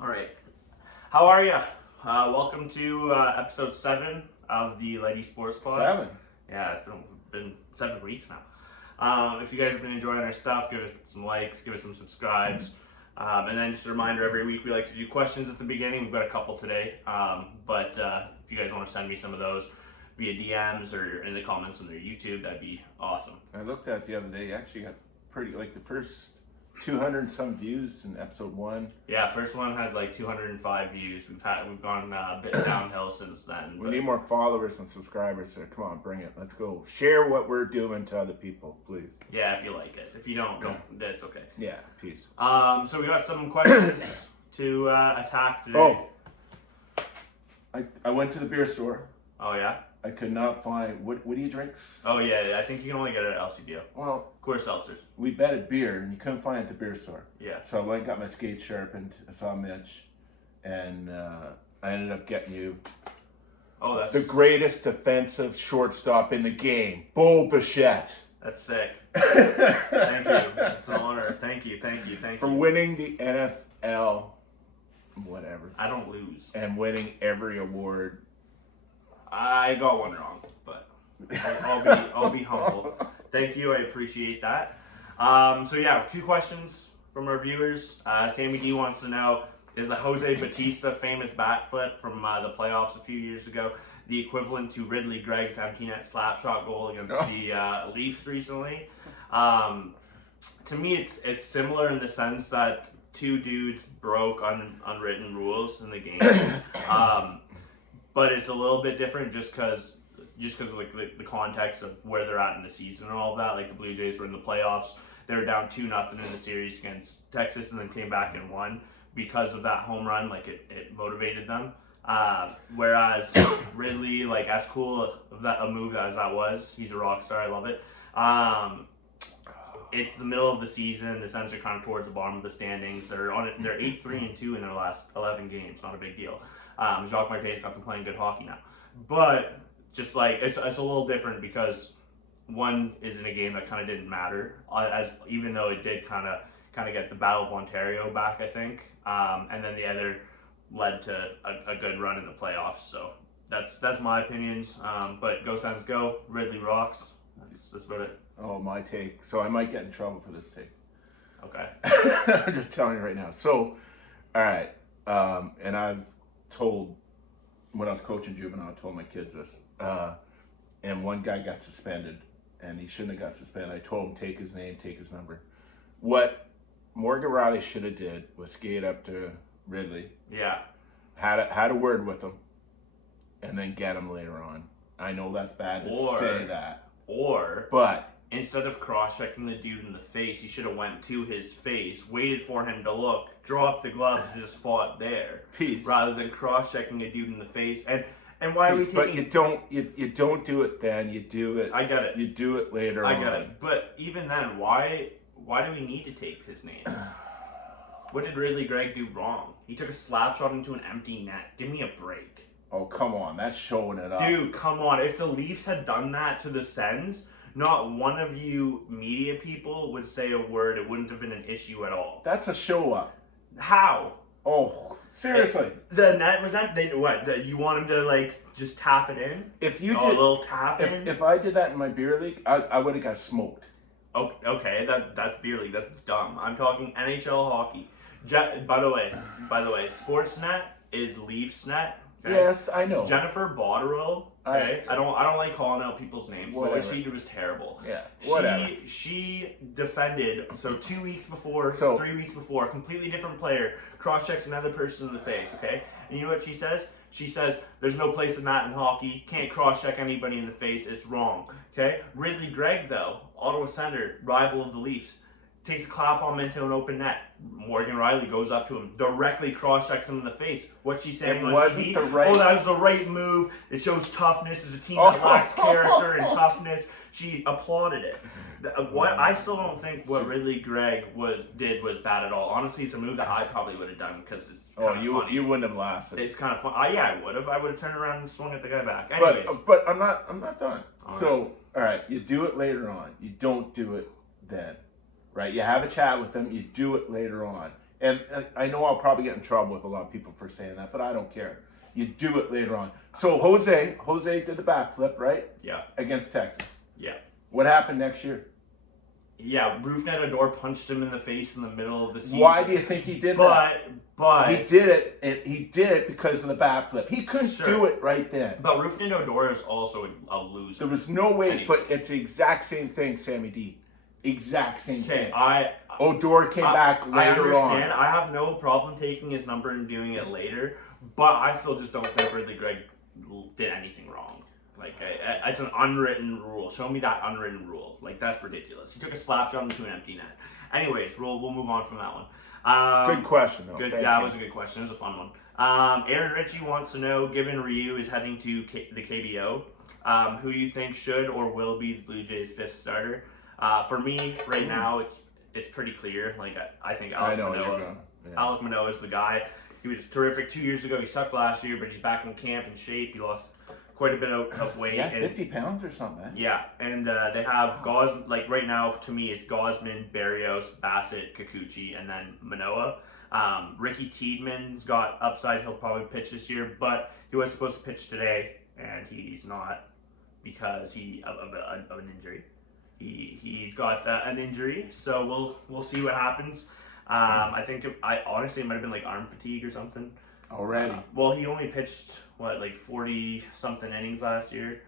All right. How are you? Welcome to episode 7 of the LightySportsPod. 7. Yeah, it's been 7 weeks now. If you guys have been enjoying our stuff, give us some likes, give us some subscribes. And then just a reminder, every week we like to do questions at the beginning. We've got a couple today. But if you guys want to send me some of those via DMs or in the comments on their YouTube, that'd be awesome. I looked at it the other day. You actually got pretty, like the first 200 and some views in episode 1. Yeah, first one had like 205 views. We've gone a bit downhill since then. We need more followers and subscribers. So come on, bring it. Let's go. Share what we're doing to other people, please. Yeah, if you like it. If you don't, that's okay. Yeah, peace. So we got some questions to attack today. Oh, I went to the beer store. Oh, yeah? I could not find, what do you drink? Oh, yeah, I think you can only get it at LCBO. Well, Coors Seltzers. we betted beer and you couldn't find it at the beer store. Yeah. So I went and got my skates sharpened. I saw Mitch and I ended up getting you Oh, that's the greatest defensive shortstop in the game, Bo Bichette. That's sick. Thank you. It's an honor. Thank you. For winning the NFL, whatever, I don't lose. and winning every award. I got one wrong, but I'll be humble. Thank you. I appreciate that. So yeah, 2 questions from our viewers. Sammy D wants to know: is the Jose Bautista famous bat flip from the playoffs a few years ago the equivalent to Ridley Gregg's empty net slap shot goal against the Leafs recently? To me, it's similar in the sense that 2 dudes broke unwritten rules in the game. But it's a little bit different just because of like the context of where they're at in the season and all of that. Like the Blue Jays were in the playoffs, they were down 2-0 in the series against Texas, and then came back and won because of that home run. Like it motivated them. Whereas Ridley, like as cool of a move as that was, he's a rock star. I love it. It's the middle of the season. The Sens are kind of towards the bottom of the standings. They're 8-3-2 in their last 11 games. Not a big deal. Jacques Martin's got them playing good hockey now, but just like it's a little different because one is in a game that kind of didn't matter, as even though it did kind of get the Battle of Ontario back, I think, and then the other led to a good run in the playoffs. So that's my opinions. But go Sens go! Ridley rocks. That's about it. Oh, my take. So I might get in trouble for this take. Okay. I'm just telling you right now. So, all right, and I've told, when I was coaching juvenile, I told my kids this, and one guy got suspended, and he shouldn't have got suspended. I told him, take his name, take his number. What Morgan Riley should have did was skate up to Ridley, Yeah. had a word with him, and then get him later on. I know that's bad to say that, but instead of cross-checking the dude in the face, you should have went to his face, waited for him to look, dropped the gloves, and just fought there. peace. Rather than cross-checking a dude in the face. And why are we Peace. taking... But you don't do it then. You do it. I get it. You do it later on. I get it. But even then, why do we need to take his name? What did Ridley Gregg do wrong? He took a slap shot into an empty net. Give me a break. Oh, come on. That's showing it up. Dude, come on. If the Leafs had done that to the Sens, not one of you media people would say a word. It wouldn't have been an issue at all. That's a show up. How? Oh, seriously. The net was that. What? You want him to like just tap it in? If you A did, little tap in. if I did that in my beer league, I would have got smoked. Okay, that's beer league. That's dumb. I'm talking NHL hockey. By the way, Sportsnet is Leafs net. Okay? Yes, I know. Jennifer Botterill. Okay, I don't like calling out people's names, but what Whatever. she did was terrible. Yeah, whatever. She defended, so 2 weeks before, So- 3 weeks before, a completely different player cross-checks another person in the face, okay? And you know what she says? She says, there's no place in that in hockey, can't cross-check anybody in the face, it's wrong, okay? Ridley Gregg, though, Ottawa Center, rival of the Leafs, takes a clap on into an open net. Morgan Riley goes up to him, directly cross-checks him in the face. What's she saying on wasn't TV? the right- Oh, that was the right move. It shows toughness as a team that lacks character and toughness. She applauded it. What I still don't think what Ridley Gregg did was bad at all. Honestly, it's a move that I probably would have done because it's kind of funny. You wouldn't have lasted. It's kind of fun. Yeah, I would have. I would have turned around and swung at the guy back. Anyways, But I'm not done. All So, all right, you do it later on. You don't do it then, right? You have a chat with them. You do it later on. And I know I'll probably get in trouble with a lot of people for saying that, but I don't care. You do it later on. So Jose did the backflip, right? Yeah. Against Texas. Yeah. What happened next year? Yeah, Rougned Odor punched him in the face in the middle of the season. Why do you think he did that? But he did it because of the backflip. He couldn't do it right then. But Rougned Odor is also a loser. There was no way, but it's the exact same thing, Sammy D. Exact same thing. Odor came back later on. I understand. I have no problem taking his number and doing it later, but I still just don't think Ridley Gregg did anything wrong. Like, it's an unwritten rule. Show me that unwritten rule. Like, that's ridiculous. He took a slap shot into an empty net. Anyways, we'll move on from that one. Good question, though. That was a good question. It was a fun one. Aaron Ritchie wants to know, given Ryu is heading to the KBO, who do you think should or will be the Blue Jays' fifth starter? For me, right now, it's pretty clear. Like, I think Alek Manoah is the guy. He was terrific 2 years ago. He sucked last year, but he's back in camp in shape. He lost quite a bit of weight. Yeah, 50 pounds or something. Yeah, and they have like right now, to me, it's Gausman, Berrios, Bassett, Kikuchi, and then Manoah. Ricky Tiedeman's got upside. He'll probably pitch this year, but he was supposed to pitch today, and he's not because of an injury. He's got an injury, so we'll see what happens. I think honestly it might have been like arm fatigue or something. Already. Well, he only pitched like 40 something innings last year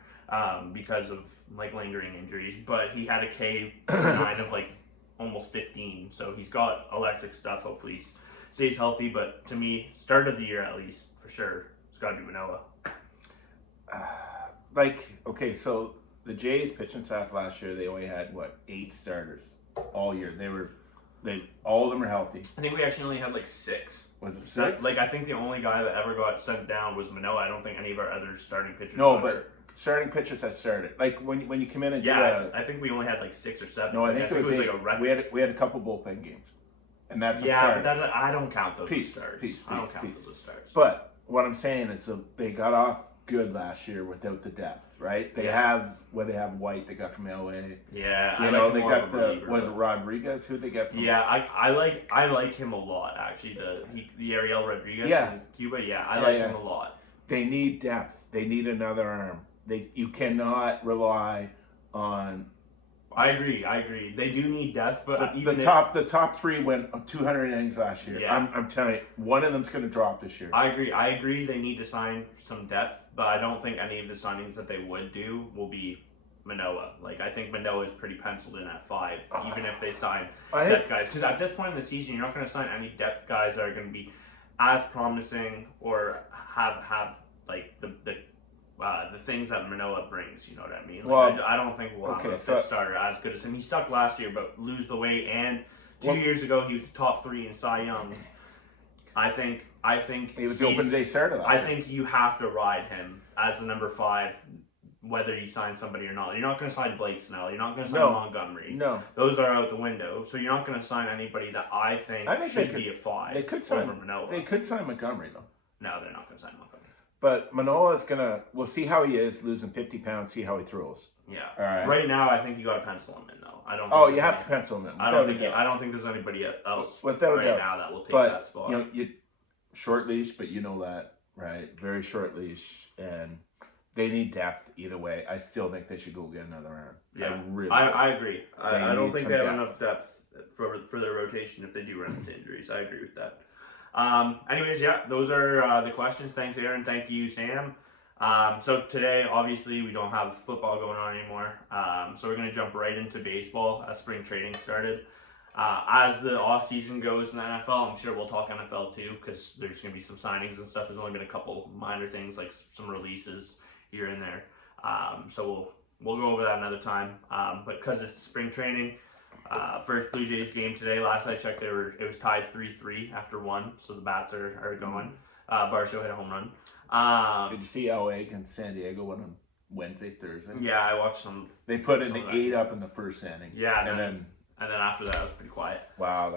because of like lingering injuries, but he had a K9 of like almost 15, so he's got electric stuff. Hopefully he stays healthy, but to me, start of the year at least for sure, it's got to be Manoah. Okay, so the Jays pitching staff last year, they only had 8 starters all year. All of them are healthy. I think we actually only had like 6. Was it 6? Like, I think the only guy that ever got sent down was Manoah. I don't think any of our other starting pitchers. No, but starting pitchers that started. Like when you come in and I think we only had like 6 or 7. No, I think it was like a record. We had a couple bullpen games, and that's but I don't count those as starts. I don't count those as starts. But what I'm saying is they got off good last year without the depth, right? They have White they got from LA. Yeah, they got was it Rodriguez who they get from? Yeah, I like him a lot actually. The Ariel Rodriguez from Cuba. Yeah, I like him a lot. They need depth. They need another arm. You cannot rely on. I agree. They do need depth, but the top 3 went 200 innings last year. Yeah. I'm telling you, one of them's going to drop this year. I agree. They need to sign some depth, but I don't think any of the signings that they would do will be Manoah. Like, I think Manoah is pretty penciled in at 5, even if they sign depth guys. Because at this point in the season, you're not going to sign any depth guys that are going to be as promising or have like the things that Manoah brings, you know what I mean? Like, I don't think we'll have a fifth starter as good as him. He sucked last year, but lose the weight, and 2 years ago he was top 3 in Cy Young. I think he was the open day starter. I think you have to ride him as the number 5, whether you sign somebody or not. You're not going to sign Blake Snell. You're not going to sign Montgomery. No, those are out the window. So you're not going to sign anybody that I think should be a 5. They could sign Manoah. They could sign Montgomery though. No, they're not going to sign Montgomery. But Manoah's we'll see how he is, losing 50 pounds, see how he throws. Yeah. All right. Right now, I think you got to pencil him in, though. You have to pencil him in. I don't think there's anybody else without right doubt now that will take that spot. You short leash, but you know that, right? Very short leash, and they need depth either way. I still think they should go get another arm. Yeah, I agree. I don't think they have enough depth for their rotation if they do run into injuries. I agree with that. Anyways, those are the questions. Thanks, Aaron. Thank you, Sam. So today, obviously, we don't have football going on anymore. So we're going to jump right into baseball as spring training started. As the off season goes in the NFL, I'm sure we'll talk NFL too, because there's going to be some signings and stuff. There's only been a couple minor things like some releases here and there. So we'll go over that another time. But because it's spring training, first Blue Jays game today. Last I checked, it was tied 3-3 after 1, so the bats are going. Barshow hit a home run. Did you see LA against San Diego on Wednesday, Thursday? Yeah, I watched some. They put in the 8 up in the first inning. Yeah, and then after that, it was pretty quiet. Wow,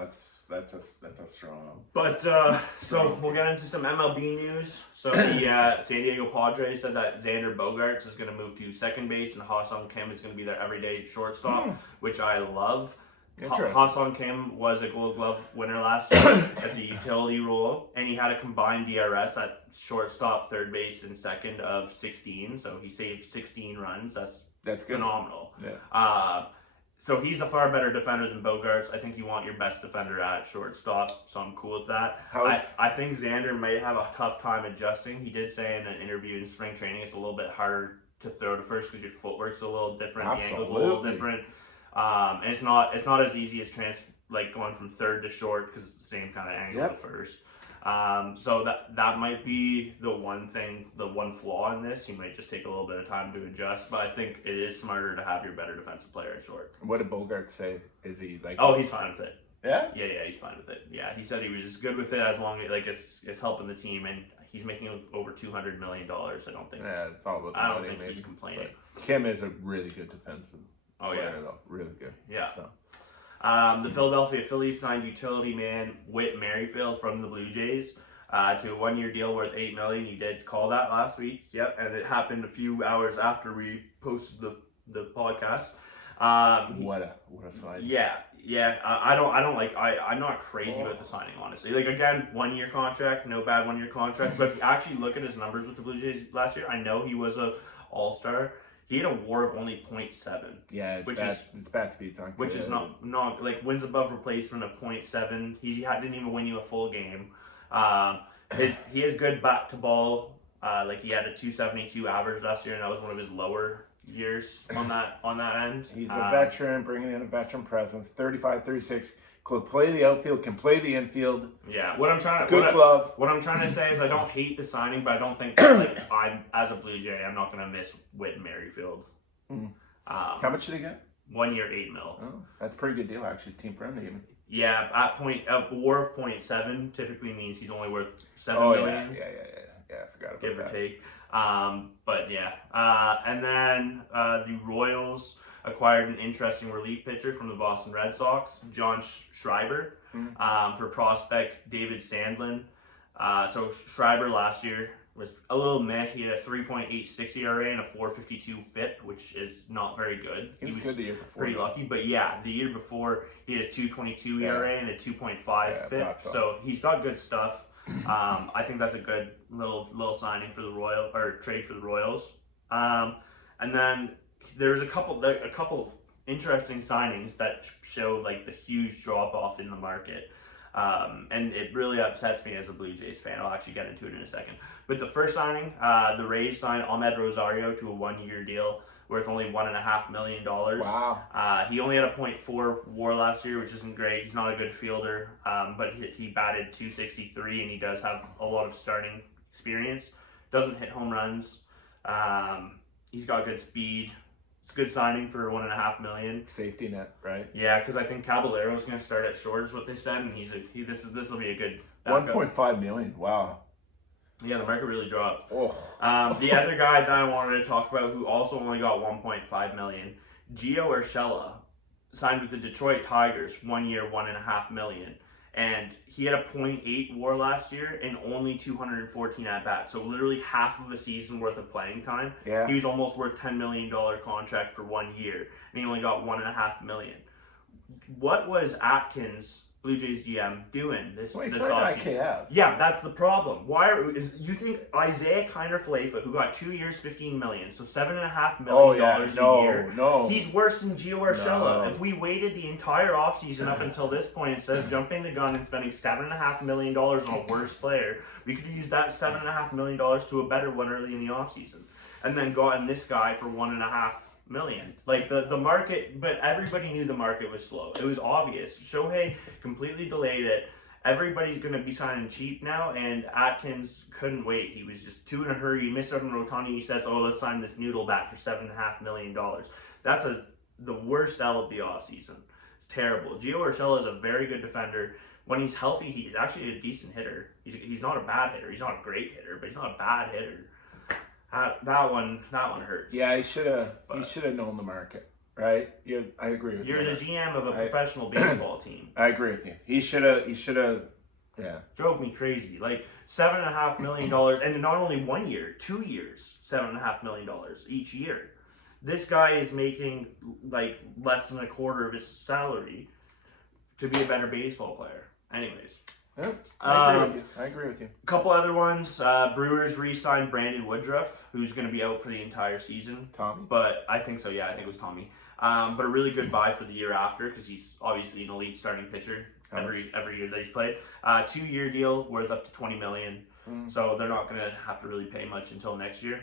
that's a strong. But so we'll get into some MLB news. So the San Diego Padres said that Xander Bogaerts is going to move to second base, and Ha-Sung Kim is going to be their everyday shortstop, which I love. Interesting. Hassan Kim was a Gold Glove winner last year at the utility role, and he had a combined DRS at shortstop, third base, and second of 16. So he saved 16 runs. That's good. Phenomenal. Yeah. So he's a far better defender than Bogarts. I think you want your best defender at shortstop, so I'm cool with that. I think Xander might have a tough time adjusting. He did say in an interview in spring training it's a little bit harder to throw to first because your footwork's a little different, the angle's a little different. And it's not as easy as going from third to short because it's the same kind of angle to first. So that might be the one flaw in this. He might just take a little bit of time to adjust, but I think it is smarter to have your better defensive player at short. What did Bogart say? Is he like? Oh, he's fine with it. Yeah? Yeah, he's fine with it. Yeah, he said he was good with it as long as it's helping the team, and he's making over $200 million. I don't think. Yeah, it's all about the I don't money, think he's complaining. But Kim is a really good defensive player, though. Really good. Yeah. So. The Philadelphia Phillies signed utility man Whit Merrifield from the Blue Jays to a one-year deal worth $8 million. You did call that last week. Yep, and it happened a few hours after we posted the podcast. What a sign. Yeah. I'm not crazy about the signing, honestly. Like, again, 1-year contract, no bad 1-year contract. But if you actually look at his numbers with the Blue Jays last year, I know he was a All-Star. He had a WAR of only 0.7. Yeah, his bat speed's on. Which is not like wins above replacement of 0.7. He didn't even win you a full game. He has good bat to ball. Like he had a 272 average last year, and that was one of his lower years on that end. He's a veteran, bringing in a veteran presence. 35, 36. Could play the outfield, can play the infield. Yeah, what I'm trying to say is I don't hate the signing, but I don't think I'm as a Blue Jay, I'm not going to miss Whit Merrifield. How much did he get? 1 year, $8 million. Oh, that's a pretty good deal, actually. Team friendly, even. Yeah, at WAR of 0.7 typically means he's only worth $7 million. Yeah, I forgot about that. Give or take. But yeah. And then the Royals acquired an interesting relief pitcher from the Boston Red Sox, John Schreiber, for prospect David Sandlin. So Schreiber last year was a little meh. He had a 3.86 ERA and a 4.52 FIP, which is not very good. He was good the year before. Pretty lucky, but yeah, the year before he had a 2.22 ERA and a 2.5 FIP. So he's got good stuff. I think that's a good little signing for the trade for the Royals. And then there's a couple interesting signings that show like the huge drop off in the market. And it really upsets me as a Blue Jays fan. I'll actually get into it in a second. But the first signing, the Rays signed Ahmed Rosario to a 1-year deal worth only $1.5 million. Wow. He only had a 0.4 WAR last year, which isn't great. He's not a good fielder, but he batted .263, and he does have a lot of starting experience. Doesn't hit home runs. He's got good speed. It's a good signing for $1.5 million. Safety net, right? Yeah, because I think Caballero's going to start at short, is what they said, and this will be a good backup. $1.5 million. Wow. Yeah, the market really dropped. Oh. The other guy that I wanted to talk about, who also only got $1.5 million, Gio Urshela, signed with the Detroit Tigers, 1 year, $1.5 million. And he had a 0.8 WAR last year and only 214 at bats. So literally half of a season worth of playing time. Yeah. He was almost worth $10 million contract for 1 year, and he only got $1.5 million. What was Atkins, Blue Jays GM, doing this offseason? Yeah, that's the problem. You think Isaiah Kiner-Falefa, who got 2 years, $15 million, so $7.5 million a year? No. He's worse than Gio Urshela. If we waited the entire offseason up until this point, instead of jumping the gun and spending $7.5 million on a worse player, we could have used that $7.5 million to a better one early in the offseason, and then gotten this guy for $1.5 million. Like the market, but everybody knew the market was slow. It was obvious. Shohei completely delayed it. Everybody's going to be signing cheap now, and Atkins couldn't wait. He was just too in a hurry. He missed out on Rotani. He says, "Oh, let's sign this noodle back for $7.5 million." That's the worst L of the offseason. It's terrible. Gio Urshela is a very good defender. When he's healthy, he's actually a decent hitter. He's not a bad hitter. He's not a great hitter, but he's not a bad hitter. That one hurts. Yeah, he should have known the market, right? I agree with you. You're the GM of a professional baseball team. I agree with you. He should have. Yeah. Drove me crazy. Like $7.5 million, and not only 1 year, 2 years, $7.5 million each year. This guy is making like less than a quarter of his salary. to be a better baseball player. Anyways. Yeah, I agree with you. A couple other ones. Brewers re-signed Brandon Woodruff, who's going to be out for the entire season. Tommy? But I think so, yeah. I think it was Tommy. But a really good buy for the year after because he's obviously an elite starting pitcher every year that he's played. 2-year deal worth up to $20 million. So they're not going to have to really pay much until next year.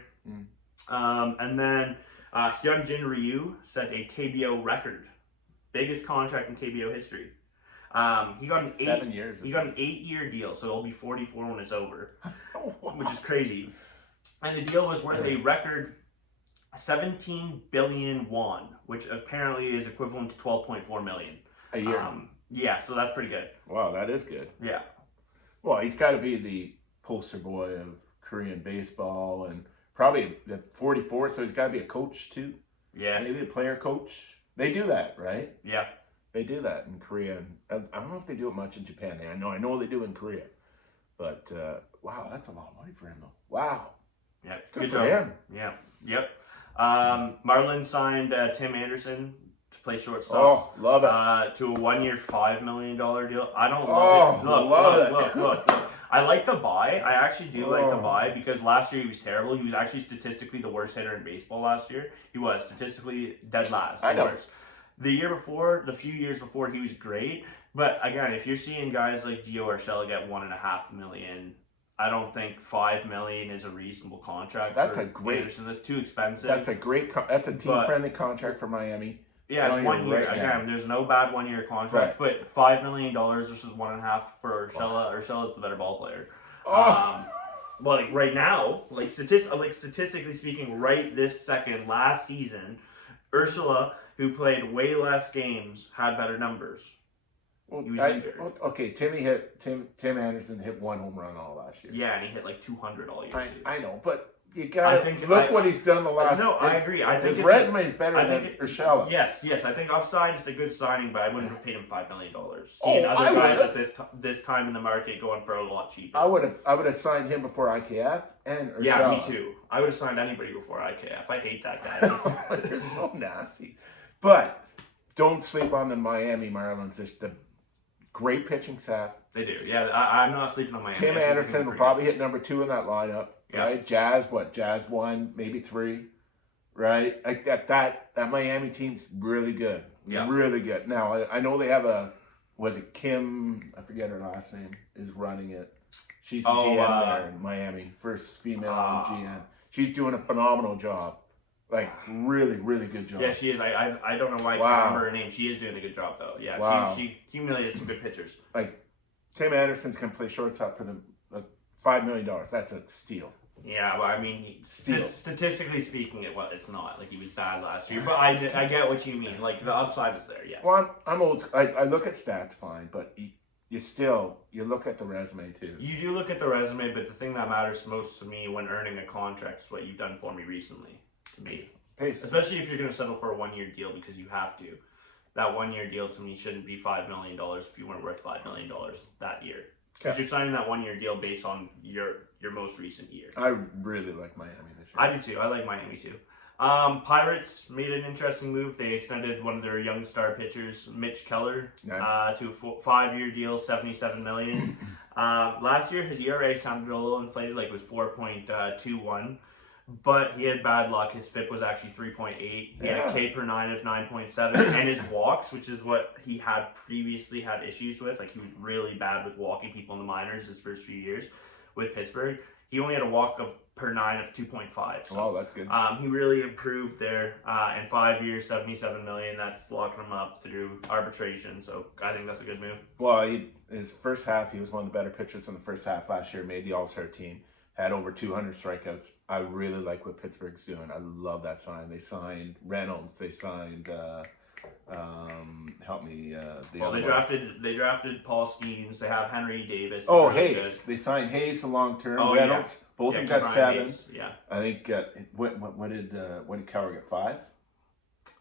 And then Hyunjin Ryu set a KBO record. Biggest contract in KBO history. He got an 7 years. He got an 8-year deal, so he'll be 44 when it's over, which is crazy. And the deal was worth a record 17 billion won, which apparently is equivalent to 12.4 million a year. Yeah, so that's pretty good. Wow, that is good. Yeah. Well, he's got to be the poster boy of Korean baseball, and probably at 44, so he's got to be a coach too. Yeah. Maybe a player coach. They do that, right? Yeah. They do that in Korea. I don't know if they do it much in Japan. I know they do in Korea. But, wow, that's a lot of money for him, though. Wow. Yeah. Good for him. Yeah. Yep. Marlins signed Tim Anderson to play shortstop. Oh, love it. To a 1-year, $5 million deal. I don't love it. Look. I like the buy. I actually do like the buy because last year he was terrible. He was actually statistically the worst hitter in baseball last year. He was statistically dead last. I know. Worst. The few years before, he was great. But again, if you're seeing guys like Gio Urshela get $1.5 million, I don't think $5 million is a reasonable contract. That's for a great. Anderson. That's too expensive. That's a great. That's a team-friendly contract for Miami. Yeah, it's 1 year. Again, there's no bad 1-year contracts, but $5 million versus 1.5 for Urshela. Urshela's the better ball player. Well, like right now, statistically speaking, right this second, last season, Urshela, who played way less games, had better numbers. Well, he was injured. Okay, Tim Anderson hit 1 home run all last year. Yeah, and he hit like 200 all year too. I know, but you got to look what he's done the last. No, I agree. I think his resume is better than Urshela. Yes. I think upside is a good signing, but I wouldn't have paid him $5 million. Seeing other guys at this time in the market going for a lot cheaper. I would have signed him before IKF and Urshela. Yeah, me too. I would have signed anybody before IKF. I hate that guy. They're so nasty. But don't sleep on the Miami Marlins. It's the great pitching staff. They do. Yeah, I'm not sleeping on Miami. Tim Anderson will probably hit number 2 in that lineup. Yeah. Right? Jazz 1, maybe 3. Right? Like that Miami team's really good. Yeah. Really good. Now, I know they have Kim, I forget her last name, is running it. She's the GM there in Miami. First female GM. She's doing a phenomenal job. Like, really, really good job. Yeah, she is. I don't know why I can't remember her name. She is doing a good job, though. Yeah, wow. she accumulated some good pitchers. Like, Tim Anderson's going to play shortstop for them. $5 million. That's a steal. Yeah, well, I mean, statistically speaking, it's not. Like, he was bad last year. But I get what you mean. Like, the upside is there, yes. Well, I'm old. I look at stats fine, but you look at the resume, too. You do look at the resume, but the thing that matters most to me when earning a contract is what you've done for me recently. To me. Especially if you're going to settle for a 1-year deal because you have to. That 1-year deal to me shouldn't be $5 million if you weren't worth $5 million that year. Because you're signing that 1-year deal based on your most recent year. I really like Miami this year. I do too. I like Miami too. Pirates made an interesting move. They extended one of their young star pitchers, Mitch Keller, to a 5-year deal, $77 million. Last year, his ERA sounded a little inflated, like it was 4.21. But he had bad luck. His FIP was actually 3.8. He had a K per 9 of 9.7. And his walks, which is what he had previously had issues with. Like, he was really bad with walking people in the minors his first few years with Pittsburgh. He only had a walk per 9 of 2.5. So, that's good. He really improved there. In 5 years, $77 million. That's locking him up through arbitration. So, I think that's a good move. Well, his first half, he was one of the better pitchers in the first half last year. Made the All-Star team. Had over 200 strikeouts. I really like what Pittsburgh's doing. I love that sign. They signed Reynolds. They signed, they drafted Paul Skeens. They have Henry Davis. Hayes. Good. They signed Hayes a long term. Reynolds. Yeah. Both of them got 7. Hayes. Yeah. I think what did Cowher get 5?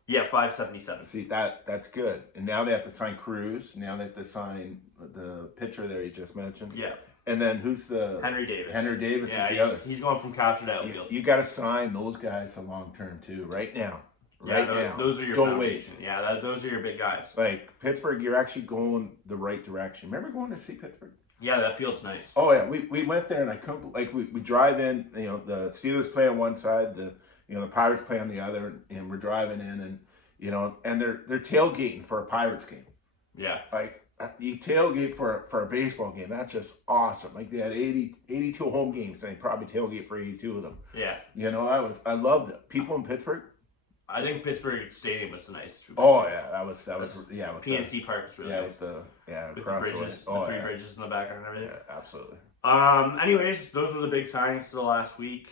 Yeah, 577. See that's good. And now they have to sign Cruz. Now they have to sign the pitcher there you just mentioned. Yeah. And then who's the Henry Davis? Henry Davis is the other. He's going from capture to outfield. You got to sign those guys a long term too, right now. right now. Those are your don't foundation. wait. Yeah, those are your big guys. Like Pittsburgh, you're actually going the right direction. Remember going to see Pittsburgh? Yeah, that field's nice. Oh yeah, we went there and I couldn't like we drive in. You know, the Steelers play on one side, the Pirates play on the other, and we're driving in and and they're tailgating for a Pirates game. Yeah. Like you tailgate for a baseball game. That's just awesome. Like they had 82 home games and they probably tailgate for 82 of them. Yeah. I loved it. People in Pittsburgh. I think Pittsburgh Stadium was the nicest. Oh yeah, that was with PNC Park was really nice. With the bridges, the three bridges in the background and everything. Yeah, absolutely. Anyways, those were the big signings to the last week.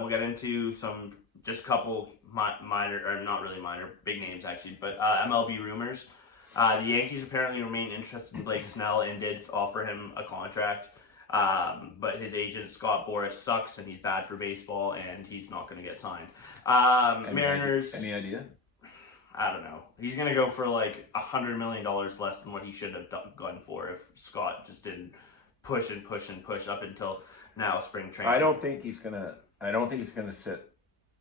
We'll get into some just couple minor, or not really minor, big names actually, but MLB rumors. The Yankees apparently remain interested in Blake Snell and did offer him a contract. But his agent Scott Boras sucks and he's bad for baseball and he's not going to get signed. Mariners. Any idea? I don't know. He's going to go for like $100 million less than what he should have gone for if Scott just didn't push and push and push up until now spring training. I don't think he's gonna sit.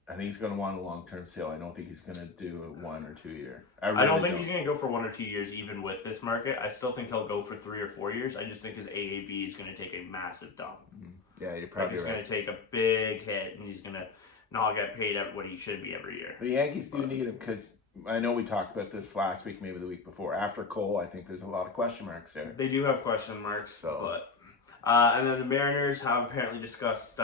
I think he's going to want a long-term sale. I don't think he's going to do a 1 or 2 year. I don't think he's going to go for 1 or 2 years even with this market. I still think he'll go for 3 or 4 years. I just think his AAV is going to take a massive dump. Yeah, you're probably right. He's going to take a big hit and he's going to not get paid at what he should be every year. The Yankees do need him because I know we talked about this last week, maybe the week before. After Cole, I think there's a lot of question marks there. They do have question marks, but... and then the Mariners have apparently discussed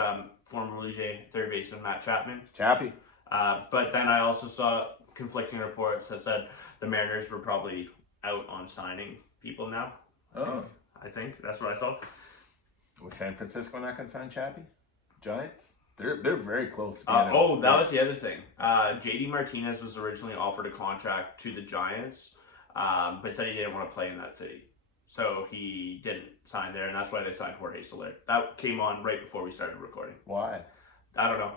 former Blue Jay third baseman Matt Chapman. Chappie. But then I also saw conflicting reports that said the Mariners were probably out on signing people now. I think that's what I saw. Was San Francisco not going to sign Chappie? Giants? They're very close. That was the other thing. JD Martinez was originally offered a contract to the Giants, but said he didn't want to play in that city. So he didn't sign there, and that's why they signed Jorge Soler. That came on right before we started recording. Why? I don't know.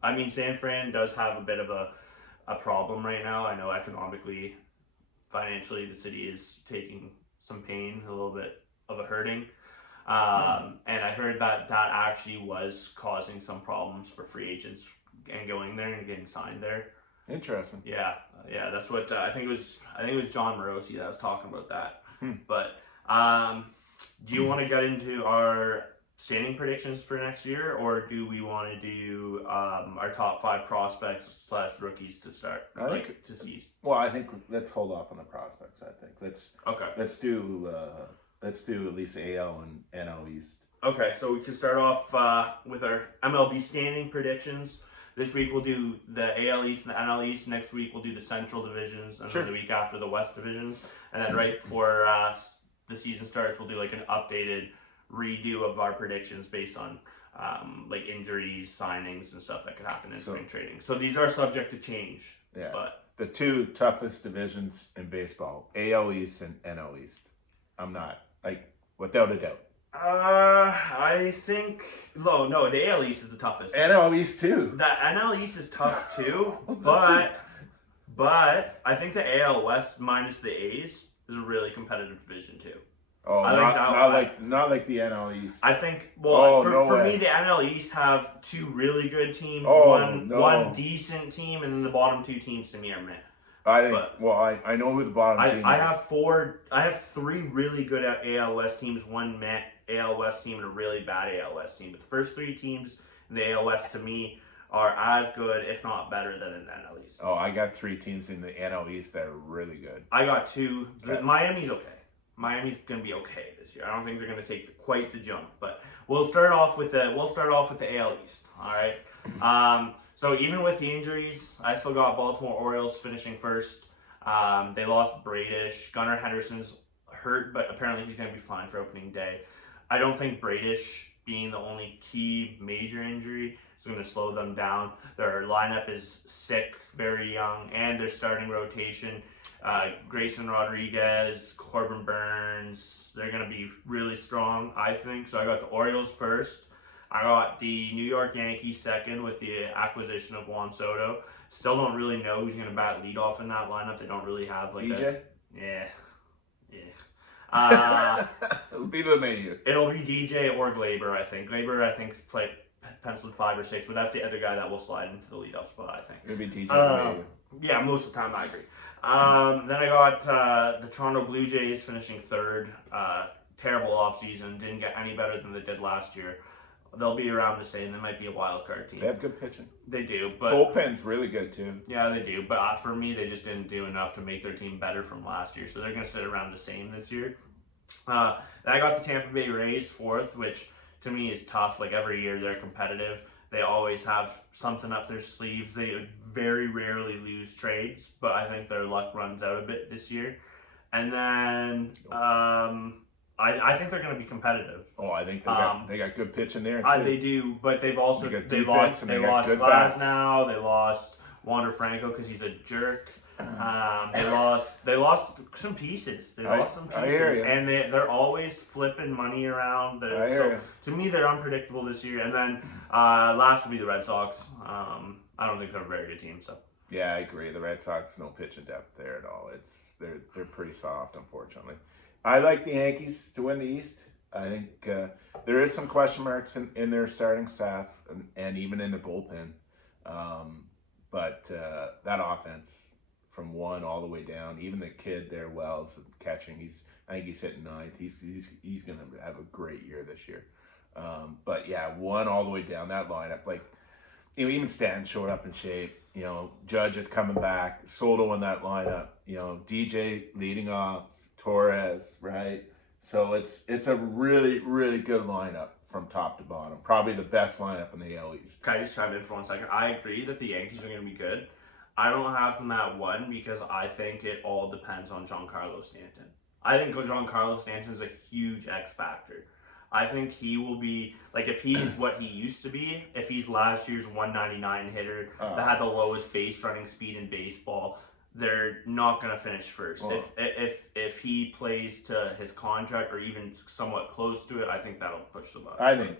I mean, San Fran does have a bit of a problem right now. I know economically, financially, the city is taking some pain, a little bit of a hurting. And I heard that actually was causing some problems for free agents and going there and getting signed there. Interesting. Yeah, that's what I think it was John Morosi that was talking about that. But do you want to get into our standing predictions for next year, or do we want to do our top 5 prospects / rookies to start to see? Well, I think let's hold off on the prospects. I think let's do at least AL and NL East. Okay, so we can start off with our MLB standing predictions. This week we'll do the AL East and the NL East. Next week we'll do the Central divisions, and then the week after the West divisions. And then right before the season starts, we'll do like an updated redo of our predictions based on like injuries, signings, and stuff that could happen in spring training. So these are subject to change. Yeah. But the 2 toughest divisions in baseball, AL East and NL East. I'm not without a doubt. I think no, the AL East is the toughest. NL East too. The NL East is tough too, but I think the AL West minus the A's is a really competitive division too. Oh, not like the NL East. I think for me the NL East have 2 really good teams, one decent team, and then the bottom 2 teams to me are meh. I know who the bottom team is. I have 3 really good AL West teams, 1 meh AL West team, and a really bad AL West team. But the first 3 teams in the AL West to me are as good, if not better, than in the NL East. Oh, I got 3 teams in the NL East that are really good. I got 2. Okay. Miami's okay. Miami's gonna be okay this year. I don't think they're gonna take quite the jump, but we'll start off with the AL East. All right. So even with the injuries, I still got Baltimore Orioles finishing first. They lost Bradish. Gunnar Henderson's hurt, but apparently he's going to be fine for opening day. I don't think Bradish being the only key major injury is going to slow them down. Their lineup is sick, very young, and their starting rotation, Grayson Rodriguez, Corbin Burns, they're going to be really strong, I think. So I got the Orioles first. I got the New York Yankees second with the acquisition of Juan Soto. Still don't really know who's going to bat leadoff in that lineup. They don't really have DJ? Yeah. It'll be the mayor. It'll be DJ or Glaber, I think. Glaber, I think, penciled 5 or 6, but that's the other guy that will slide into the leadoff spot, I think. Maybe DJ. Yeah, most of the time I agree. Then I got the Toronto Blue Jays finishing third. Terrible offseason. Didn't get any better than they did last year. They'll be around the same. They might be a wild card team. They have good pitching. They do, but bullpen's really good too. Yeah, they do. But for me, they just didn't do enough to make their team better from last year. So they're going to sit around the same this year. Then I got the Tampa Bay Rays fourth, which to me is tough. Like every year, they're competitive. They always have something up their sleeves. They very rarely lose trades, but I think their luck runs out a bit this year. And then I think they're going to be competitive. Oh, I think they got good pitching there too. They do, but they've also they lost now. They lost Wander Franco because he's a jerk. They lost some pieces. They lost some pieces, and they're always flipping money around. So to me, they're unpredictable this year. And then last will be the Red Sox. I don't think they're a very good team. So yeah, I agree. The Red Sox, no pitching depth there at all. They're pretty soft, unfortunately. I like the Yankees to win the East. I think there is some question marks in their starting staff and even in the bullpen. But that offense, from 1 all the way down, even the kid there, Wells, catching, I think he's hitting 9th. He's going to have a great year this year. But yeah, 1 all the way down, that lineup, like, even Stanton showed up in shape. Judge is coming back. Soto in that lineup. DJ leading off. Torres, right? So it's a really, really good lineup from top to bottom. Probably the best lineup in the AL East. Can I just chime in for 1 second? I agree that the Yankees are going to be good. I don't have them at 1 because I think it all depends on Giancarlo Stanton. I think Giancarlo Stanton is a huge X factor. I think he will be, like, if he's what he used to be, if he's last year's 199 hitter that had the lowest base running speed in baseball, they're not going to finish first. Oh. If he plays to his contract or even somewhat close to it, I think that'll push them up. I think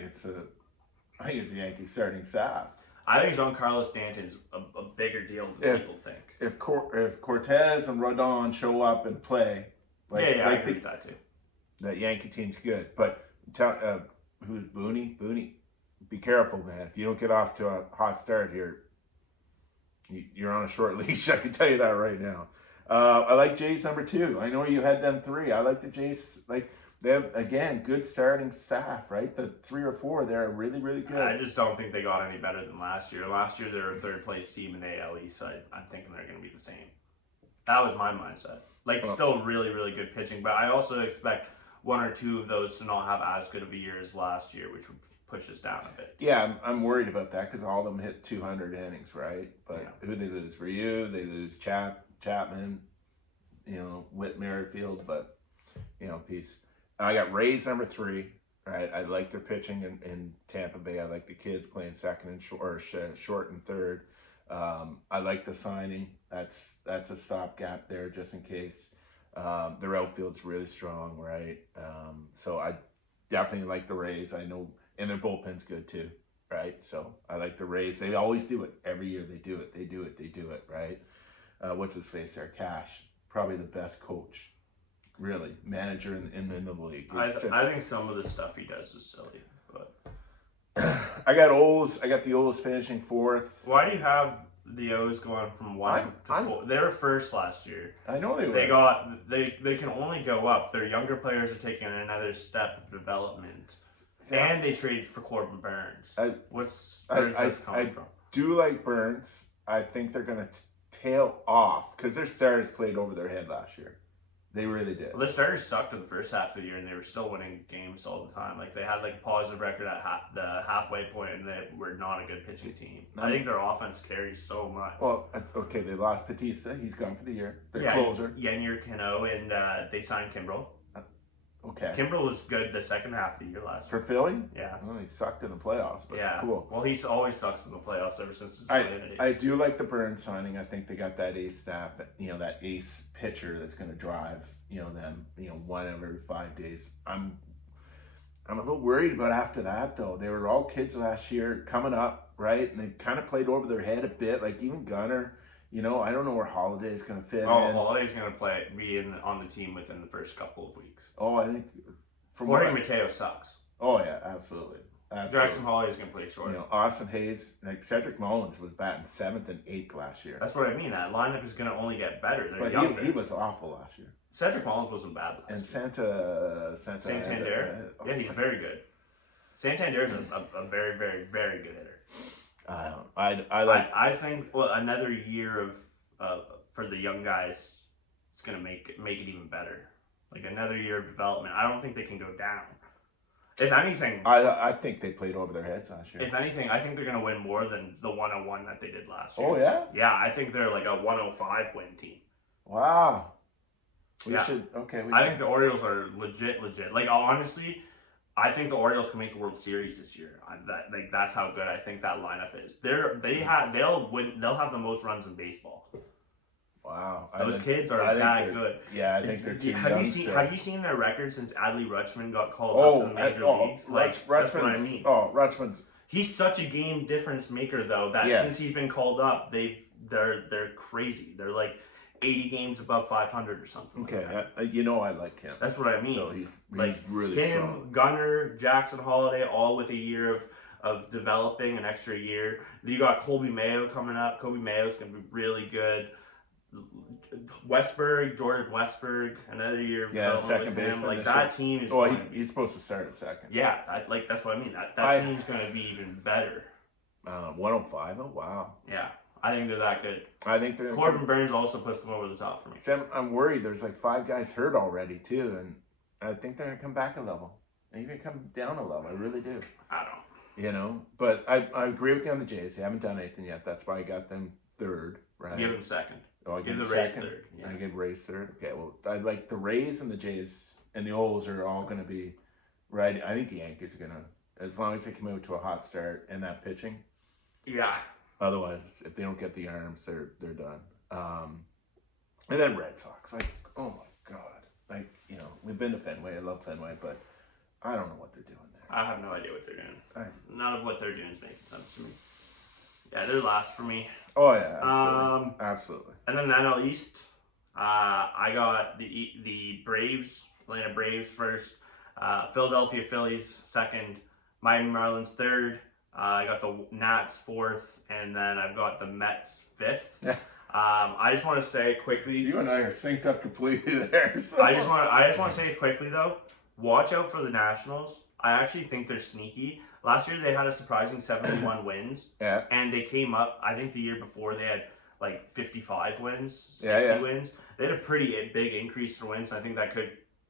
it's the Yankees starting staff. I think Giancarlo Stanton's a bigger deal than people think. If Cortez and Rodon show up and play, I agree with that too. That Yankee team's good, but who's Booney? Be careful, man. If you don't get off to a hot start here, you're on a short leash. I can tell you that right now. I like Jays number 2. I know you had them 3. I like the Jays. Like, they have, again, good starting staff, right? The 3 or 4, they're really, really good. I just don't think they got any better than last year. Last year, they were a third-place team in the AL East, so I'm thinking they're going to be the same. That was my mindset. Still really, really good pitching, but I also expect 1 or 2 of those to not have as good of a year as last year, which would push us down a bit. Yeah, I'm worried about that because all of them hit 200 innings, right? But who they lose? Ryu, they lose Chapman, Whit Merrifield, but, peace. I got Rays number 3, right? I like their pitching in Tampa Bay. I like the kids playing second and short and third. I like the signing. That's a stopgap there just in case. Their outfield's really strong, right? So I definitely like the Rays. I know, and their bullpen's good too, right? So I like the Rays. They always do it. Every year they do it, right? What's his face there? Cash. Probably the best coach, really, manager in the league. I think some of the stuff he does is silly, but I got the O's finishing 4th. Why do you have the O's going from 1 to 4? They were first last year. I know they were. They can only go up. Their younger players are taking another step of development. And they traded for Corbin Burns. Where's this coming from? I do like Burns. I think they're going to tail off because their starters played over their head last year. They really did. Well, the starters sucked in the first half of the year, and they were still winning games all the time. Like, they had a positive record at the halfway point, and they were not a good pitching team. I think their offense carries so much. Well, okay, they lost Batista. He's gone for the year. Their closer. Yennier Cano, and they signed Kimbrel. Okay. Kimbrel was good the second half of the year last year. For Philly? Yeah. Well, he sucked in the playoffs, but cool. Well, he always sucks in the playoffs ever since his I do like the Burns signing. I think they got that ace staff, that ace pitcher that's going to drive, them, 1 every 5 days. I'm a little worried about after that, though. They were all kids last year coming up, right? And they kind of played over their head a bit, like even Gunnar. I don't know where Holiday's going to fit in. Holiday's going to be on the team within the first couple of weeks. Oh, I think... Jorge Mateo sucks. Oh, yeah, absolutely. Jackson Holloway's going to play short. You know, Austin Hayes, like Cedric Mullins was batting 7th and 8th last year. That's what I mean. That lineup is going to only get better. They're But younger. he was awful last year. Cedric Mullins wasn't bad last year. And Santander? Yeah, he's very good. Santander's a very, very, very good hitter. I think another year of for the young guys, it's gonna make it even better. Like another year of development. I don't think they can go down. If anything, I think they played over their heads last year. If anything, I think they're gonna win more than the 101 that they did last year. Oh yeah? Yeah, I think they're like a 105 win team. Wow. I think the Orioles are legit. Like honestly, I think the Orioles can make the World Series this year. That's how good I think that lineup is. They'll win. They'll have the most runs in baseball. Wow, Those kids are that good. Yeah, I think they're too have young. Have you seen their record since Adley Rutschman got called up to the major leagues? That's what I mean. Oh, Rutschman's. He's such a game difference maker though that since he's been called up, they're crazy. They're like 80 games above 500 or something. Okay, like that. you know I like him. That's what I mean. So he's really him, strong. Gunnar, Jackson Holiday, all with a year of developing, an extra year. You got Colby Mayo coming up. Colby Mayo's gonna be really good. Jordan Westberg, another year of development second with him. baseman. Like that team is. He's supposed to start at second. Yeah, that's what I mean. That team's gonna be even better. 105. Oh wow. Yeah. I think they're that good. I think they're. Corbin Burns also puts them over the top for me. I'm worried. There's like 5 guys hurt already too, and I think they're gonna come back a level. They're gonna come down a level. I really do. I don't. You know, but I agree with you on the Jays. They haven't done anything yet. That's why I got them third. Right. Give them second. Oh, I give the Rays second. Third. Yeah. I give Rays third. Okay. Well, I like the Rays and the Jays and the O's are all gonna be right. I think the Yankees are gonna, as long as they come out to a hot start and that pitching. Yeah. Otherwise, if they don't get the arms, they're done. And then Red Sox, like, oh my God, like, you know, we've been to Fenway. I love Fenway, but I don't know what they're doing there. I have no idea what they're doing. None of what they're doing is making sense to me. Yeah, they're last for me. Oh yeah, absolutely. Absolutely. And then the NL East, I got the Braves, Atlanta Braves first, Philadelphia Phillies second, Miami Marlins third. I got the Nats fourth, and then I've got the Mets fifth. I just want to say quickly. You and I are synced up completely there. So. I just want to say quickly though. Watch out for the Nationals. I actually think they're sneaky. Last year they had a surprising 71 wins. Yeah. And they came up. I think the year before they had like 55 wins, 60 wins. They had a pretty big increase in wins. And I think that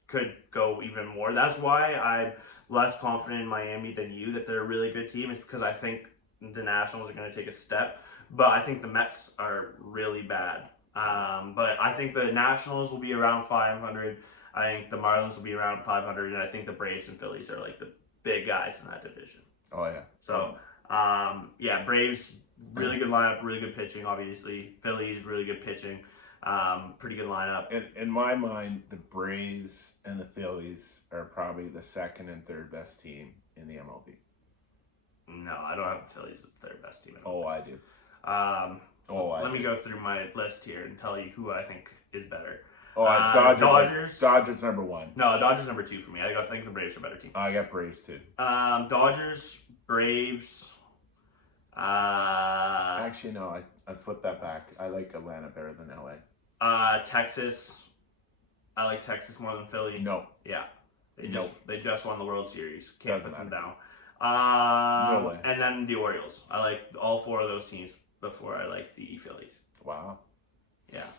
could go even more. That's why I'm less confident in Miami than you that they're a really good team, is because I think the Nationals are going to take a step, but I think the Mets are really bad. But I think the Nationals will be around 500. I think the Marlins will be around 500, and I think the Braves and Phillies are like the big guys in that division. Oh yeah. So Braves, really good lineup, really good pitching. Obviously, Phillies, really good pitching. Pretty good lineup. In my mind, the Braves and the Phillies are probably the second and third best team in the MLB. No, I don't have the Phillies as the third best team. I do. Let me go through my list here and tell you who I think is better. Dodgers number 1. No, Dodgers number 2 for me. I think the Braves are a better team. I got Braves too. Dodgers, Braves. Actually, no. I flip that back. I like Atlanta better than LA. Texas. I like Texas more than Philly. No. Yeah. They just won the World Series. Can't put them down. No way. And then the Orioles. I like all 4 of those teams before I like the Phillies. Wow. Yeah.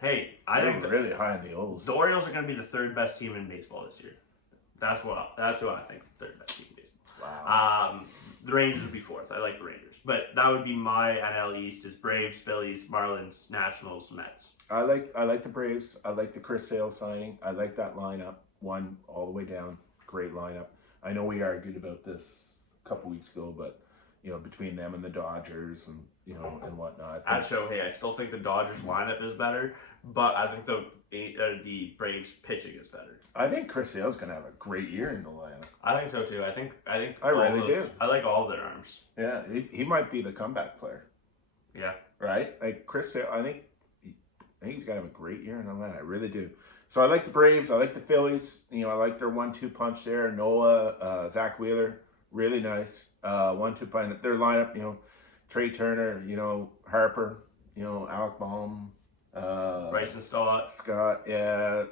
Hey, I think really high on the Orioles. The Orioles are going to be the 3rd best team in baseball this year. That's who I think is the 3rd best team in baseball. Wow. The Rangers would be 4th. I like the Rangers, but that would be my NL East: is Braves, Phillies, Marlins, Nationals, Mets. I like the Braves. I like the Chris Sale signing. I like that lineup, 1 all the way down. Great lineup. I know we argued about this a couple weeks ago, but you know, between them and the Dodgers and and whatnot. At Shohei, I still think the Dodgers lineup is better, but I think the Braves pitching is better. I think Chris Sale's gonna have a great year in the lineup. I think so too. I really do. I like all of their arms. Yeah, he might be the comeback player. Yeah. Right? Like Chris Sale, I think he's gonna have a great year in Atlanta. I really do. So I like the Braves. I like the Phillies. I like their 1-2 punch there. Noah, Zach Wheeler, Really nice. 1-2 punch. Their lineup, Trey Turner, Harper, Alec Baum, Bryson Stott, Scott, yeah,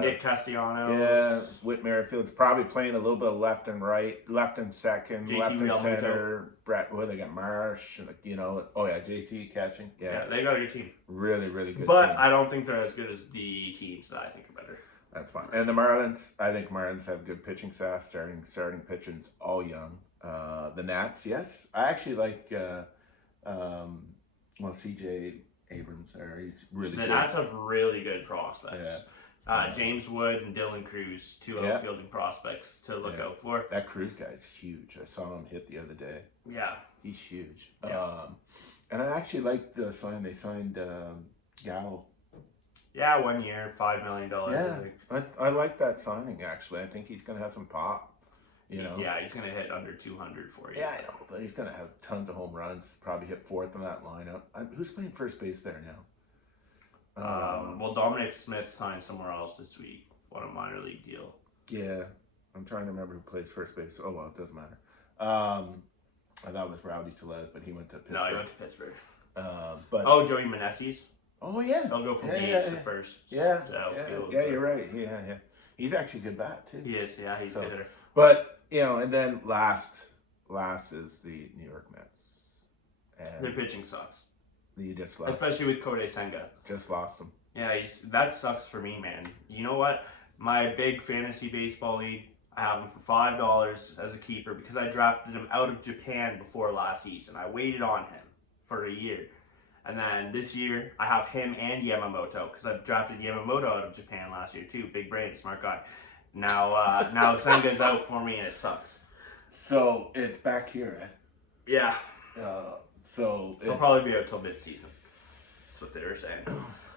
Nick yeah, Castellanos, Whit Merrifield's probably playing a little bit of left and right, left and second, JT left and Realmuto. center. Brett, they got Marsh, oh yeah, JT catching, yeah, they got a good team. Really, really good. But team. I don't think they're as good as the teams that I think are better. That's fine. And the Marlins, I think Marlins have good pitching staff, starting pitchers, all young. The Nats, yes, I actually like. CJ Abrams there, he's really good. The Nats have really good prospects. Yeah. James Wood and Dylan Cruz, two outfielding prospects to look out for. That Cruz guy's huge. I saw him hit the other day. Yeah. He's huge. Yeah. And I actually like the sign. They signed Gallo. Yeah, 1 year, $5 million. Yeah, I like that signing, actually. I think he's going to have some pop. Yeah, he's going to hit under 200 for you. Yeah, I know, but he's going to have tons of home runs. Probably hit fourth in that lineup. Who's playing first base there now? Well, Dominic Smith signed somewhere else this week on a minor league deal. Yeah, I'm trying to remember who plays first base. Oh, well, it doesn't matter. I thought it was Rowdy Tellez, but he went to Pittsburgh. No, he went to Pittsburgh. Joey Meneses. Oh, yeah. They'll go from DH to first. Yeah, outfield. Yeah, you're right. Yeah. He's actually a good bat, too. He is, yeah, he's a good hitter. But, and then last is the New York Mets. And their pitching sucks. You just lost. Especially with Kodai Senga. Just lost him. Yeah, that sucks for me, man. You know what? My big fantasy baseball league, I have him for $5 as a keeper because I drafted him out of Japan before last season. I waited on him for a year. And then this year, I have him and Yamamoto because I drafted Yamamoto out of Japan last year too. Big brain, smart guy. Now Senga's out for me and it sucks. So it's back here, eh? Yeah. So he'll probably be out till mid-season. That's what they were saying.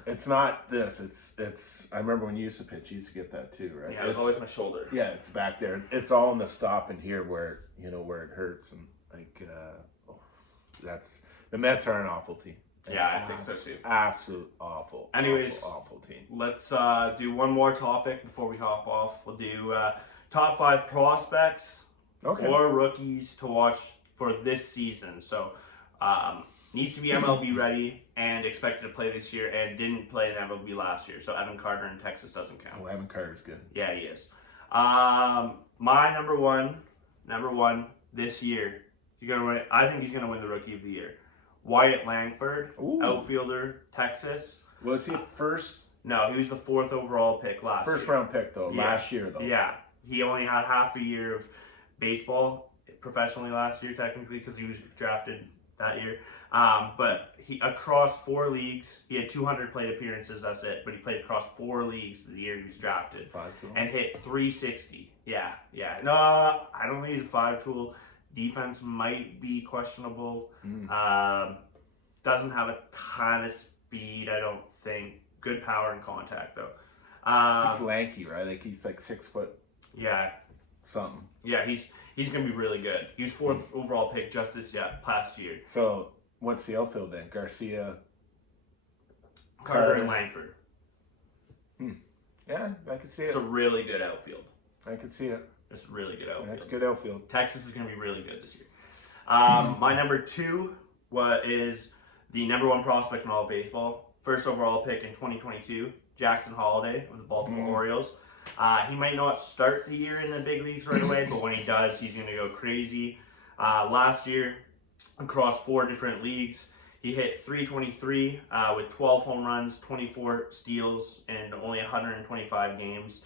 It's not this. It's. I remember when you used to pitch, you used to get that too, right? Yeah, it was always my shoulder. Yeah, it's back there. It's all in the stop in here where where it hurts and that's the Mets are an awful team. Yeah, I think so too. Absolute awful. Anyways, awful team. Let's do one more topic before we hop off. We'll do top 5 prospects or rookies to watch for this season. So needs to be MLB ready and expected to play this year and didn't play in MLB last year. So Evan Carter in Texas doesn't count. Oh, Evan Carter's good. Yeah, he is. My number one this year. I think he's gonna win the Rookie of the Year. Wyatt Langford, outfielder, Texas. Was he first? No, he was the 4th overall pick last year. First round pick though. Last year though. Yeah, he only had half a year of baseball professionally last year technically because he was drafted that year. But he across 4 leagues, he had 200 plate appearances. That's it. But he played across 4 leagues the year he was drafted and hit 360. Yeah. No, I don't think he's a 5-tool. Defense might be questionable. Doesn't have a ton of speed, I don't think. Good power and contact though. He's lanky, right? Like he's like 6 foot. Yeah. Something. Yeah, he's gonna be really good. He was 4th overall pick just past year. So what's the outfield then? Garcia, Carter and Langford. Yeah, I can see it. It's a really good outfield. I can see it. It's really good outfield. That's good outfield. Texas is going to be really good this year. My number 2 is the number 1 prospect in all of baseball. 1st overall pick in 2022, Jackson Holliday of the Baltimore Orioles. He might not start the year in the big leagues right away, but when he does, he's going to go crazy. Last year, across 4 different leagues, he hit .323 with 12 home runs, 24 steals, and only 125 games.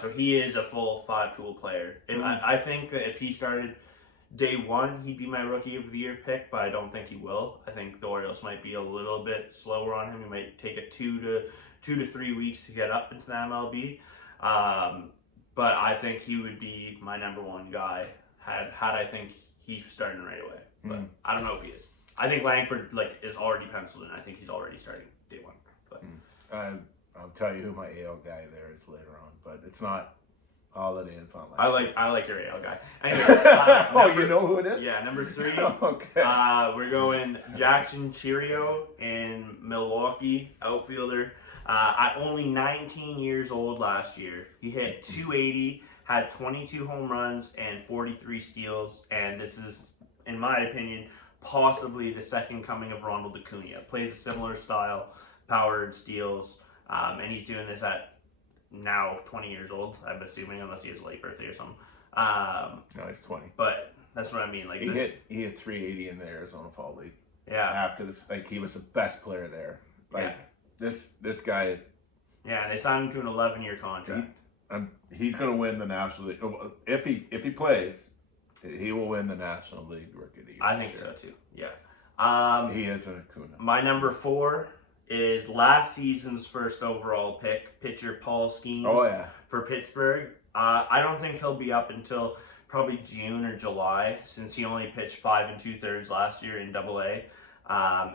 So he is a full 5-tool player. I think that if he started day 1, he'd be my Rookie of the Year pick, but I don't think he will. I think the Orioles might be a little bit slower on him. He might take it 2 to 3 weeks to get up into the MLB. But I think he would be my number 1 guy had I think he's starting right away. But I don't know if he is. I think Langford is already penciled in. I think he's already starting day 1. But I'll tell you who my AL guy there is later on, but it's not Holiday. It's not like I like your AL guy. Anyways, you know who it is? Yeah, number 3. Okay. We're going Jackson Chourio in Milwaukee, outfielder. At only 19 years old last year, he hit .280, had 22 home runs and 43 steals, and this is, in my opinion, possibly the second coming of Ronald Acuna. Plays a similar style, powered steals, and he's doing this at now 20 years old, I'm assuming, unless he has a late birthday or something. No, he's 20. But that's what I mean. Like he hit 380 in the Arizona Fall League. Yeah. After this, like he was the best player there. Like this guy is. Yeah, they signed him to an 11-year contract. He's going to win the National League if he plays. He will win the National League Rookie of the Year. I think so too. Yeah. He is an Acuna. My number 4 is last season's first overall pick, pitcher Paul Skeens. Oh yeah. For Pittsburgh. I don't think he'll be up until probably June or July, since he only pitched 5 2/3 last year in AA.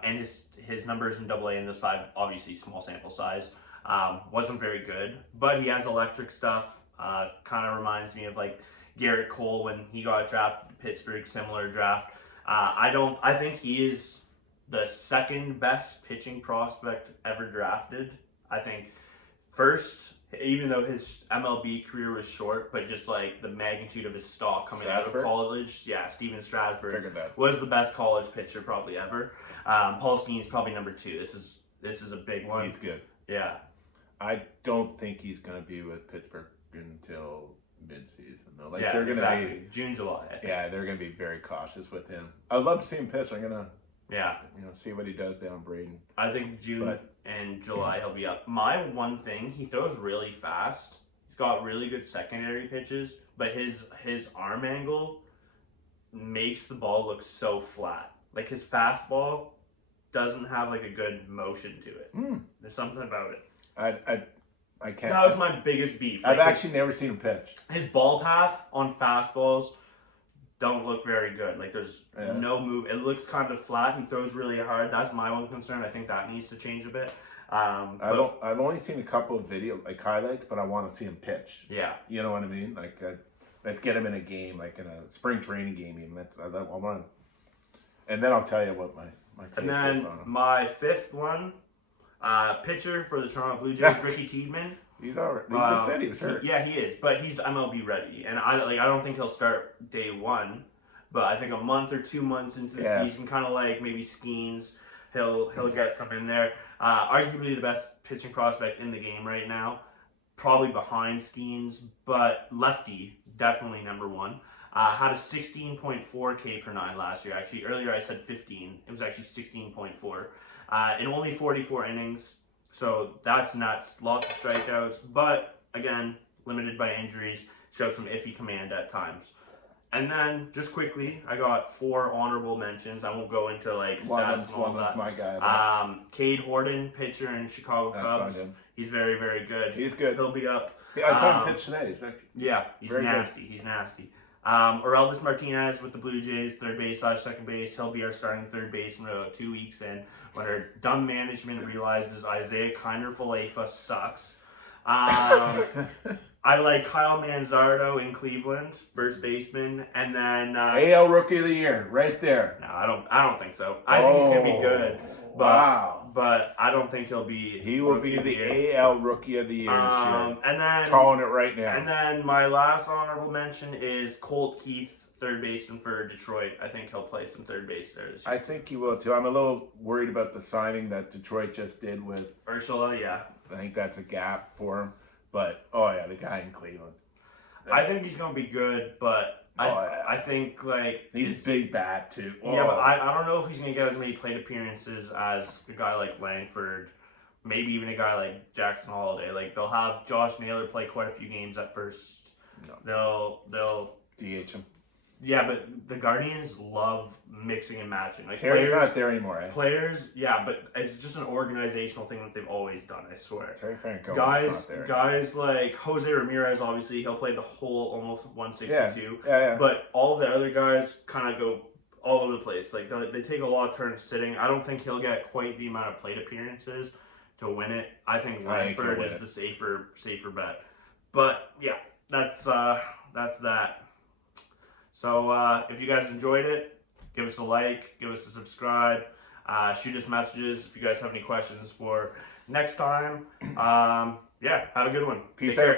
And his numbers in AA in those 5, obviously small sample size, wasn't very good. But he has electric stuff. Kind of reminds me of like Garrett Cole when he got drafted to Pittsburgh, similar draft. I think he is the second best pitching prospect ever drafted. I think first, even though his MLB career was short, but just like the magnitude of his stock coming out of college, Steven Strasburg was the best college pitcher probably ever. Paul Skeens probably number 2. This is a big one. He's good. Yeah. I don't think he's going to be with Pittsburgh until mid-season though. Like yeah, they're going to be June, July. I think. Yeah, they're going to be very cautious with him. I'd love to see him pitch. I'm going to see what he does down Braden. I think June and July he'll be up. My one thing, he throws really fast. He's got really good secondary pitches, but his arm angle makes the ball look so flat. Like his fastball doesn't have like a good motion to it. There's something about it. I can't. That was my biggest beef. I've actually never seen him pitch. His ball path on fastballs don't look very good. Like there's no move. It looks kind of flat. He throws really hard. That's my one concern. I think that needs to change a bit. I've only seen a couple of highlights, but I want to see him pitch. Yeah. You know what I mean? Like let's get him in a game, like in a spring training game. Even I want. And then I'll tell you what my take is on him. My 5th one, pitcher for the Toronto Blue Jays, Ricky Tiedemann. He's all right. He just said he was hurt. Yeah, he is, but he's MLB ready, and I don't think he'll start day 1, but I think a month or 2 months into the season, kind of like maybe Skeens, he'll get some in there. Arguably the best pitching prospect in the game right now, probably behind Skeens, but lefty, definitely number 1. Had a 16.4 K per 9 last year. Actually, earlier I said 15. It was actually 16.4 in only 44 innings. So that's nuts. Lots of strikeouts, but again, limited by injuries. Showed some iffy command at times. And then, just quickly, I got 4 honorable mentions. I won't go into like stats and all that. My guy. Cade Horton, pitcher in Chicago Cubs. He's very, very good. He's good. He'll be up. I saw him pitch today. He's nasty. Good. He's nasty. Orelvis Martinez with the Blue Jays, third base / second base. He'll be our starting third baseman about 2 weeks in, when our dumb management realizes Isaiah Kiner-Falefa sucks. I like Kyle Manzardo in Cleveland, first baseman, and then AL Rookie of the Year, right there. No, I don't think so. I think he's gonna be good. But I don't think he'll be. He will be the AL Rookie of the Year this year. And then calling it right now. And then my last honorable mention is Colt Keith, third baseman for Detroit. I think he'll play some third base there this year. I think he will too. I'm a little worried about the signing that Detroit just did with Urshela. Yeah, I think that's a gap for him. But the guy in Cleveland. I think he's gonna be good, but I think like he's big bat too. Yeah, but I don't know if he's gonna get as many plate appearances as a guy like Langford, maybe even a guy like Jackson Holiday. Like they'll have Josh Naylor play quite a few games at first. No. They'll DH him. Yeah, but the Guardians love mixing and matching. Like Terry's not there anymore, eh? Players, but it's just an organizational thing that they've always done, I swear. Terry Franco guys like Jose Ramirez, obviously, he'll play the whole almost 162. Yeah. But all the other guys kind of go all over the place. Like they take a lot of turns sitting. I don't think he'll get quite the amount of plate appearances to win it. I think Langford is the safer bet. But yeah, that's that. So if you guys enjoyed it, give us a like, give us a subscribe, shoot us messages if you guys have any questions for next time. Have a good one. Peace out.